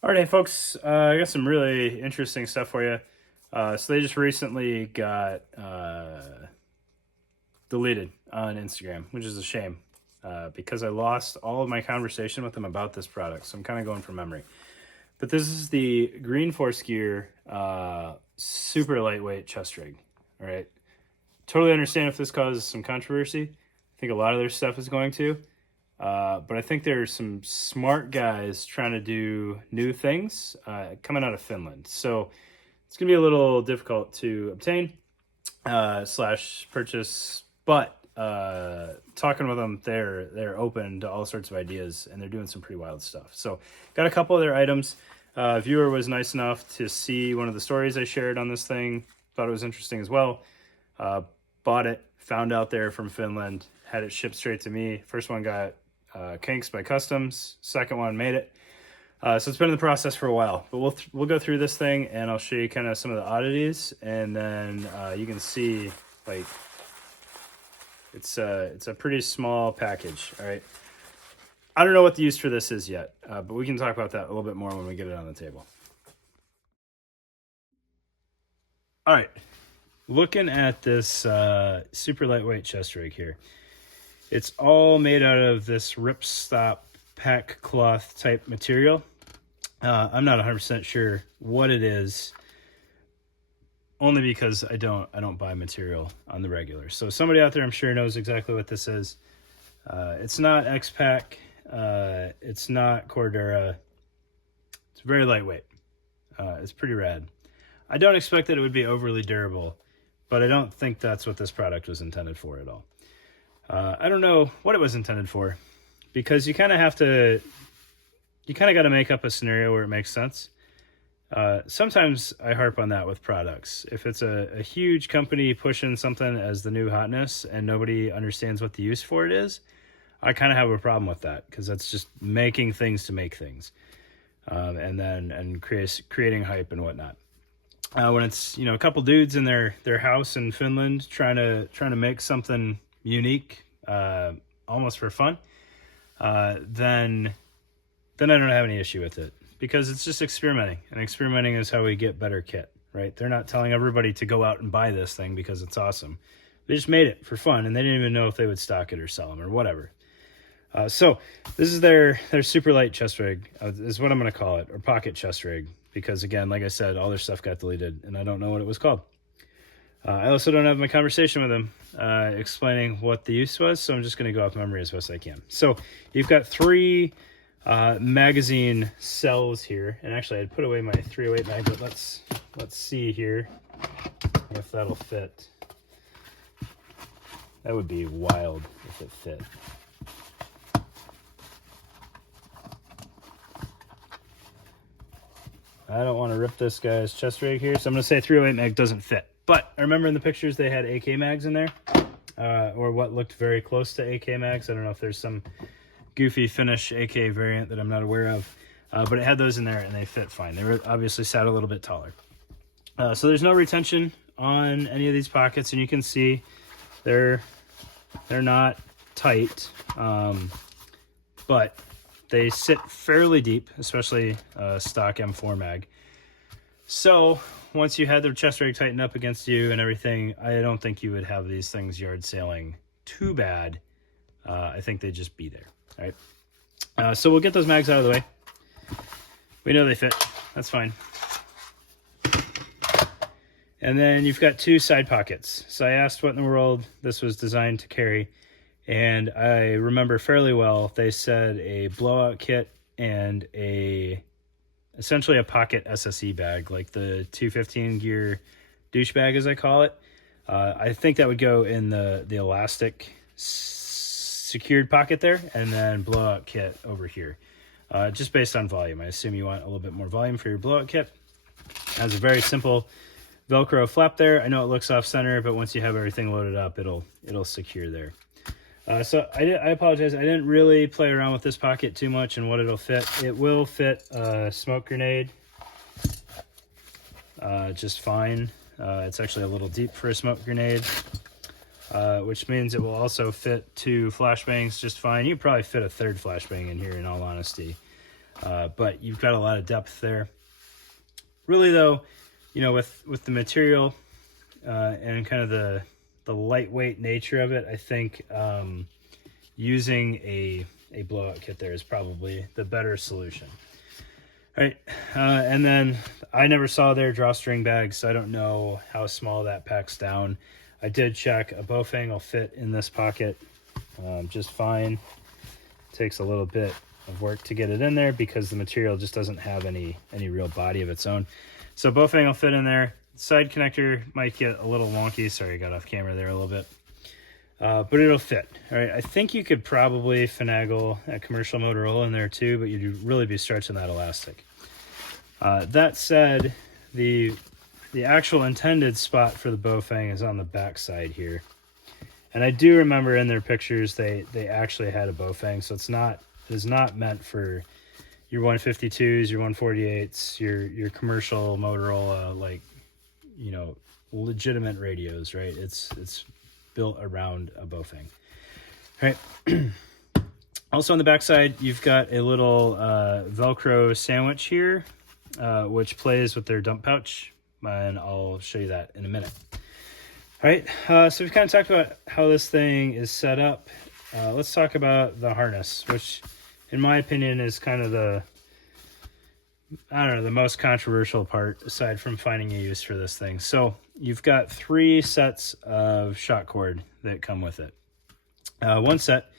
All right, hey folks, I got some really interesting stuff for you. So they just recently got deleted on Instagram, which is a shame because I lost all of my conversation with them about this product. So I'm kind of going from memory. But this is the Green Force Gear super lightweight chest rig. All right. Totally understand if this causes some controversy. I think a lot of their stuff is going to. But I think there's some smart guys trying to do new things coming out of Finland. So it's going to be a little difficult to obtain slash purchase, but talking with them, they're open to all sorts of ideas, and they're doing some pretty wild stuff. So got a couple of their items. Viewer was nice enough to see one of the stories I shared on this thing. Thought it was interesting as well. Bought it, found out they're from Finland, had it shipped straight to me. First one got kinks by customs. Second one made it. So it's been in the process for a while, but we'll go through this thing and I'll show you kind of some of the oddities, and then you can see like it's a pretty small package. All right, I don't know what the use for this is yet, but we can talk about that a little bit more when we get it on the table. All right, looking at this super lightweight chest rig here. It's all made out of this ripstop pack cloth type material. I'm not 100% sure what it is, only because I don't buy material on the regular. So somebody out there, I'm sure, knows exactly what this is. It's not X-Pack. It's not Cordura. It's very lightweight. It's pretty rad. I don't expect that it would be overly durable, but I don't think that's what this product was intended for at all. I don't know what it was intended for, because you kind of got to make up a scenario where it makes sense. Sometimes I harp on that with products. If it's a huge company pushing something as the new hotness and nobody understands what the use for it is, I kind of have a problem with that, because that's just making things to make things, and creating hype and whatnot. When it's a couple dudes in their house in Finland trying to make something unique, almost for fun, then I don't have any issue with it, because it's just experimenting, and experimenting is how we get better kit, right? They're not telling everybody to go out and buy this thing because it's awesome. They just made it for fun, and they didn't even know if they would stock it or sell them or whatever. So this is their super light chest rig, is what I'm going to call it, or pocket chest rig, because again, like I said, all their stuff got deleted and I don't know what it was called. I also don't have my conversation with them explaining what the use was, so I'm just going to go off memory as best I can. So you've got three magazine cells here, and actually I'd put away my 308 mag, but let's see here if that'll fit. That would be wild if it fit. I don't want to rip this guy's chest rig here, so I'm going to say 308 mag doesn't fit. But I remember in the pictures they had AK mags in there, or what looked very close to AK mags. I don't know if there's some goofy Finnish AK variant that I'm not aware of, but it had those in there and they fit fine. They were obviously sat a little bit taller. So there's no retention on any of these pockets, and you can see they're not tight, but they sit fairly deep, especially stock M4 mag. So once you had the chest rig tightened up against you and everything, I don't think you would have these things yard sailing too bad. I think they'd just be there. All right. So we'll get those mags out of the way. We know they fit. That's fine. And then you've got two side pockets. So I asked what in the world this was designed to carry, and I remember fairly well they said a blowout kit and essentially a pocket SSE bag, like the 215 gear douche bag, as I call it. I think that would go in the elastic secured pocket there, and then blowout kit over here. Just based on volume. I assume you want a little bit more volume for your blowout kit. It has a very simple Velcro flap there. I know it looks off center, but once you have everything loaded up, it'll secure there. So I apologize. I didn't really play around with this pocket too much and what it'll fit. It will fit a smoke grenade just fine. It's actually a little deep for a smoke grenade, which means it will also fit two flashbangs just fine. You could probably fit a third flashbang in here, in all honesty. but you've got a lot of depth there. Really though, you know, with the material and kind of the lightweight nature of it, I think using a blowout kit there is probably the better solution. All right, and then I never saw their drawstring bags, so I don't know how small that packs down. I did check, a Baofeng will fit in this pocket just fine. Takes a little bit of work to get it in there because the material just doesn't have any real body of its own. So Baofeng will fit in there. Side connector might get a little wonky. Sorry, I got off camera there a little bit. But it'll fit. All right, I think you could probably finagle a commercial Motorola in there too, but you'd really be stretching that elastic. That said, the actual intended spot for the Baofeng is on the back side here. And I do remember in their pictures they actually had a Baofeng, so it is not meant for your 152s, your 148s, your commercial Motorola, like, you know, legitimate radios, right? It's built around a Baofeng. All right. Also on the backside, you've got a little Velcro sandwich here, which plays with their dump pouch, and I'll show you that in a minute. All right, so we've kind of talked about how this thing is set up. Let's talk about the harness, which in my opinion is kind of the most controversial part aside from finding a use for this thing. So you've got 3 sets of shock cord that come with it. One set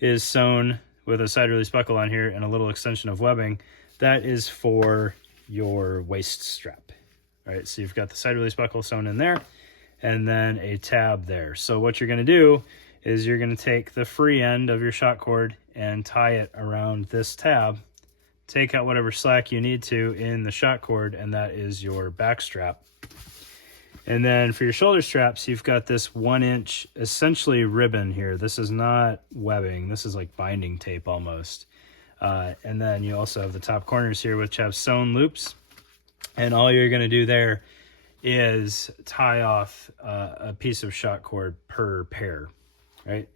is sewn with a side release buckle on here and a little extension of webbing. That is for your waist strap. All right, so you've got the side release buckle sewn in there and then a tab there. So what you're going to do is you're going to take the free end of your shock cord and tie it around this tab, take out whatever slack you need to in the shock cord, and that is your back strap. And then for your shoulder straps, you've got this 1-inch essentially ribbon here. This is not webbing, this is like binding tape almost. And then you also have the top corners here which have sewn loops, and all you're going to do there is tie off a piece of shock cord per pair, right?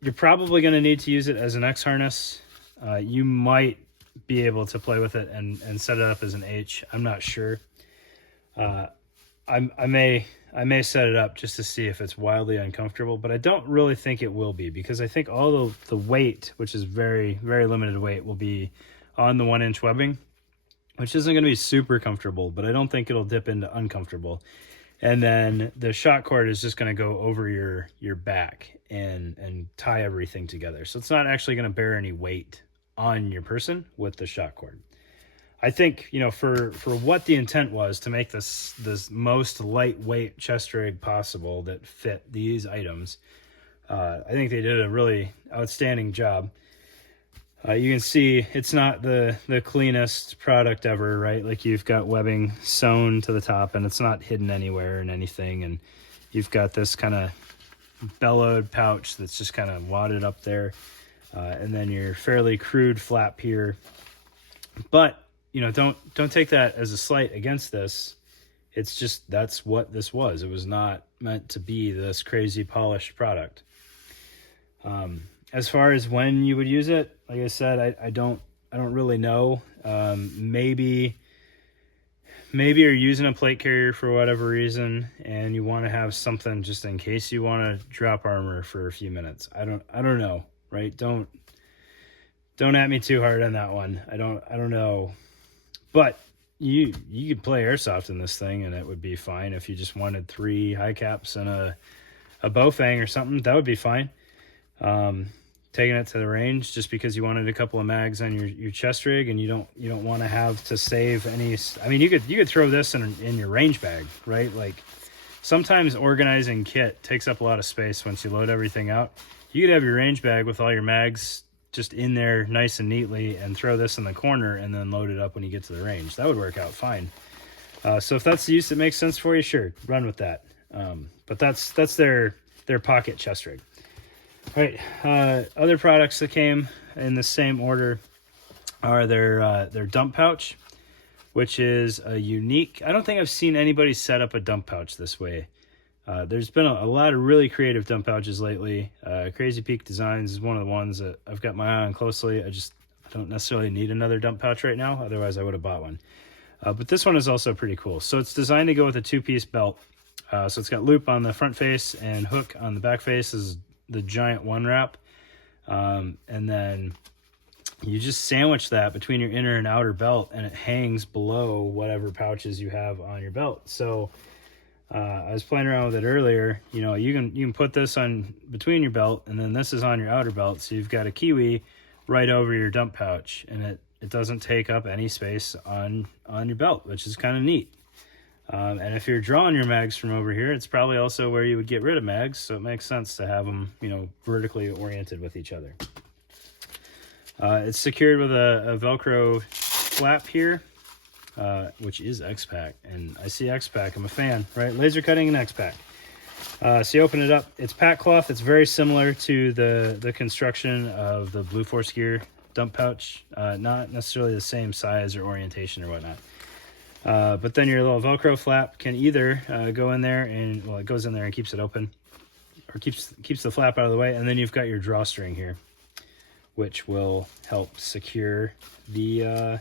You're probably going to need to use it as an X harness. You might be able to play with it and set it up as an H. I'm not sure. I may set it up just to see if it's wildly uncomfortable, but I don't really think it will be, because I think all the weight, which is very, very limited weight, will be on the 1-inch webbing, which isn't going to be super comfortable, but I don't think it'll dip into uncomfortable. And then the shock cord is just going to go over your back and tie everything together. So it's not actually going to bear any weight on your person with the shock cord. I think, you know, for what the intent was to make this most lightweight chest rig possible that fit these items, I think they did a really outstanding job. You can see it's not the cleanest product ever, right? Like, you've got webbing sewn to the top and it's not hidden anywhere and anything. And you've got this kind of bellowed pouch that's just kind of wadded up there. And then your fairly crude flap here. But, you know, don't take that as a slight against this. It's just, that's what this was. It was not meant to be this crazy polished product. As far as when you would use it, like I said, I don't really know. Maybe you're using a plate carrier for whatever reason and you want to have something just in case you want to drop armor for a few minutes. I don't know, right? Don't at me too hard on that one. I don't know. But you could play airsoft in this thing and it would be fine. If you just wanted 3 high caps and a Baofeng or something, that would be fine. Taking it to the range just because you wanted a couple of mags on your chest rig and you don't want to have to save any. I mean, you could throw this in your range bag, right? Like, sometimes organizing kit takes up a lot of space once you load everything out. You could have your range bag with all your mags just in there nice and neatly and throw this in the corner and then load it up when you get to the range. That would work out fine. So if that's the use that makes sense for you, sure, run with that. But that's their pocket chest rig. All right, other products that came in the same order are their dump pouch, which is a unique. I don't think I've seen anybody set up a dump pouch this way. There's been a lot of really creative dump pouches lately. Crazy Peak Designs is one of the ones that I've got my eye on closely. I don't necessarily need another dump pouch right now. Otherwise, I would have bought one. But this one is also pretty cool. So it's designed to go with a 2-piece belt. So it's got loop on the front face and hook on the back face. This is the giant one wrap. And then you just sandwich that between your inner and outer belt, and it hangs below whatever pouches you have on your belt. So I was playing around with it earlier. You know, you can put this on between your belt, and then this is on your outer belt. So you've got a kiwi right over your dump pouch, and it doesn't take up any space on your belt, which is kind of neat. And if you're drawing your mags from over here, it's probably also where you would get rid of mags. So it makes sense to have them, you know, vertically oriented with each other. It's secured with a Velcro flap here, which is X-Pac. And I see X-Pac, I'm a fan, right? Laser cutting and X-Pac. So you open it up. It's pack cloth. It's very similar to the construction of the Blue Force Gear dump pouch. Not necessarily the same size or orientation or whatnot. But then your little Velcro flap can either go in there and, well, it goes in there and keeps it open, or keeps the flap out of the way. And then you've got your drawstring here, which will help secure the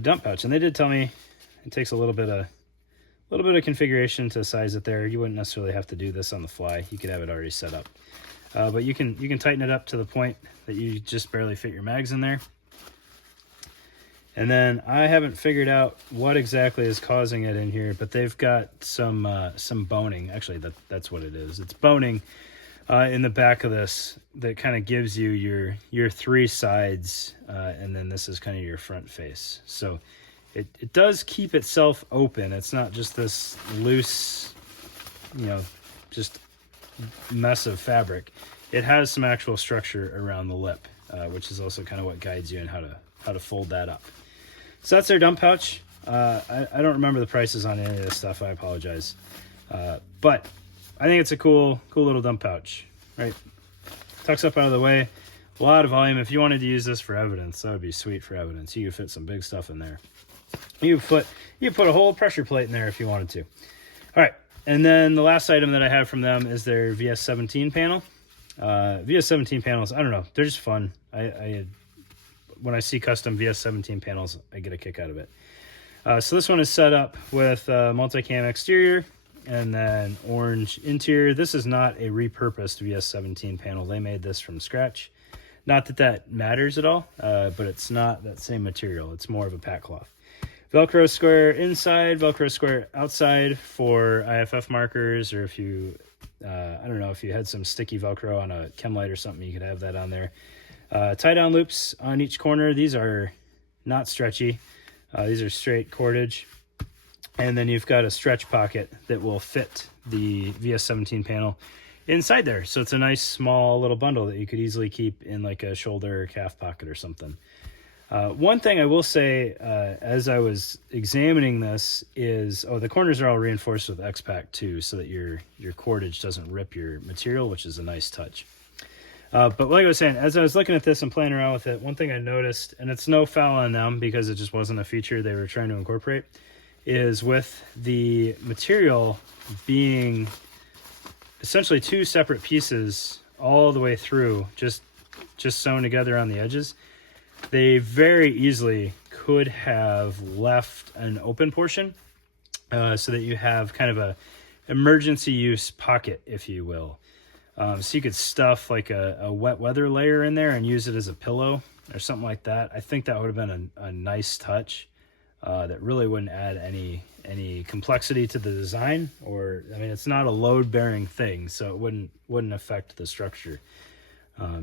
dump pouch. And they did tell me it takes a little bit of configuration to size it there. You wouldn't necessarily have to do this on the fly. You could have it already set up. But you can tighten it up to the point that you just barely fit your mags in there. And then I haven't figured out what exactly is causing it in here, but they've got some boning. Actually, that's what it is. It's boning in the back of this that kind of gives you your 3 sides, and then this is kind of your front face. So it does keep itself open. It's not just this loose, you know, just mess of fabric. It has some actual structure around the lip, which is also kind of what guides you in how to fold that up. So that's their dump pouch. I don't remember the prices on any of this stuff. I apologize. But I think it's a cool little dump pouch, right? Tucks up out of the way. A lot of volume. If you wanted to use this for evidence, that would be sweet for evidence. You could fit some big stuff in there. You put a whole pressure plate in there if you wanted to. All right. And then the last item that I have from them is their VS-17 panel. VS-17 panels, I don't know. They're just fun. When I see custom VS-17 panels, I get a kick out of it. So this one is set up with multicam exterior and then orange interior. This is not a repurposed VS-17 panel. They made this from scratch. Not that matters at all, but it's not that same material. It's more of a pack cloth. Velcro square inside, Velcro square outside for IFF markers, or if you, I don't know, if you had some sticky Velcro on a chem light or something, you could have that on there. Tie-down loops on each corner. These are not stretchy. These are straight cordage. And then you've got a stretch pocket that will fit the VS-17 panel inside there. So it's a nice small little bundle that you could easily keep in like a shoulder or calf pocket or something. One thing I will say, as I was examining this is, the corners are all reinforced with X-Pac too, so that your cordage doesn't rip your material, which is a nice touch. But like I was saying, as I was looking at this and playing around with it, one thing I noticed, and it's no foul on them because it just wasn't a feature they were trying to incorporate, is with the material being essentially 2 separate pieces all the way through, just sewn together on the edges, they very easily could have left an open portion so that you have kind of a emergency use pocket, if you will. So you could stuff like a wet weather layer in there and use it as a pillow or something like that. I think that would have been a nice touch that really wouldn't add any complexity to the design. Or, I mean, it's not a load-bearing thing, so it wouldn't affect the structure.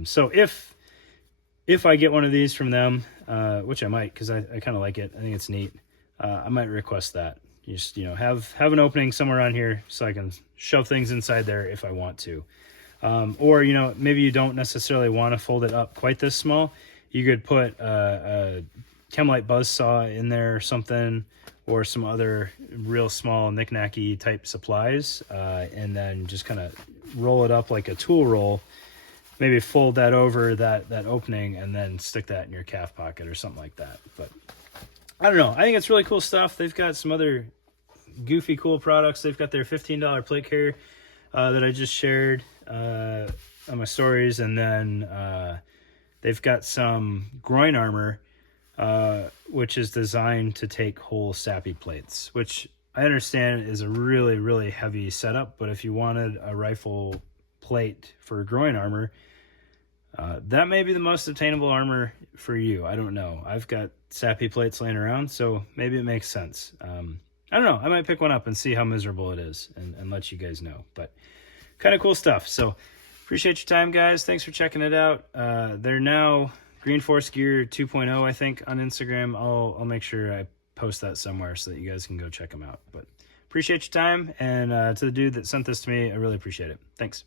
So if I get one of these from them, which I might, because I kind of like it, I think it's neat, I might request that. You just, have an opening somewhere on here so I can shove things inside there if I want to. Or, maybe you don't necessarily want to fold it up quite this small. You could put a Chemlite buzzsaw in there or something, or some other real small knick-knacky type supplies, and then just kind of roll it up like a tool roll. Maybe fold that over that opening and then stick that in your calf pocket or something like that. But I don't know. I think it's really cool stuff. They've got some other goofy, cool products. They've got their $15 plate carrier that I just shared on my stories. And then they've got some groin armor, which is designed to take whole sappy plates, which I understand is a really, really heavy setup, but if you wanted a rifle plate for groin armor, that may be the most attainable armor for you. I don't know. I've got sappy plates laying around, so maybe it makes sense. I don't know. I might pick one up and see how miserable it is and let you guys know. But kind of cool stuff. So appreciate your time, guys. Thanks for checking it out. They're now Green Force Gear 2.0, I think, on Instagram. I'll make sure I post that somewhere so that you guys can go check them out. But appreciate your time. And to the dude that sent this to me, I really appreciate it. Thanks.